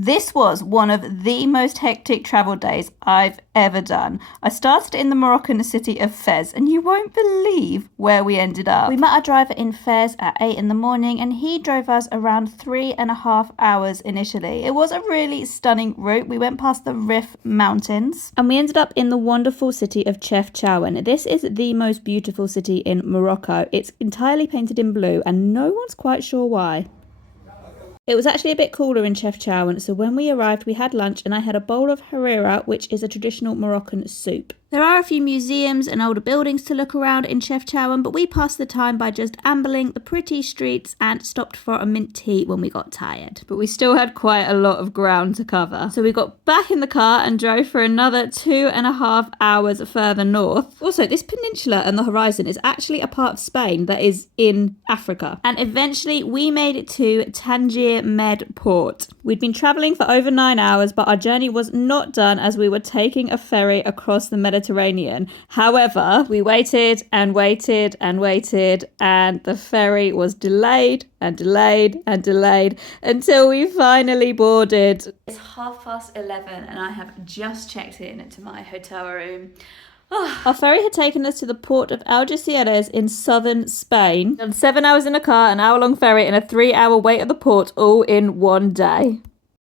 This was one of the most hectic travel days I've ever done. I started in the Moroccan city of Fez, and you won't believe where we ended up. We met a driver in Fez at 8 in the morning, and he drove us around 3.5 hours initially. It was a really stunning route. We went past the Rif Mountains, and we ended up in the wonderful city of Chefchaouen. This is the most beautiful city in Morocco. It's entirely painted in blue, and no one's quite sure why. It was actually a bit cooler in Chefchaouen, so when we arrived we had lunch and I had a bowl of harira, which is a traditional Moroccan soup. There are a few museums and older buildings to look around in Chefchaouen, but we passed the time by just ambling the pretty streets and stopped for a mint tea when we got tired. But we still had quite a lot of ground to cover. So we got back in the car and drove for another 2.5 hours further north. Also, this peninsula and the horizon is actually a part of Spain that is in Africa. And eventually we made it to Tangier Med Port. We'd been travelling for over 9 hours, but our journey was not done as we were taking a ferry across the Mediterranean. However, we waited and waited and waited, and the ferry was delayed and delayed and delayed until we finally boarded. It's 11:30 and I have just checked in to my hotel room. Our ferry had taken us to the port of Algeciras in southern Spain. Done 7 hours in a car, an hour-long ferry, and a 3-hour wait at the port, all in one day.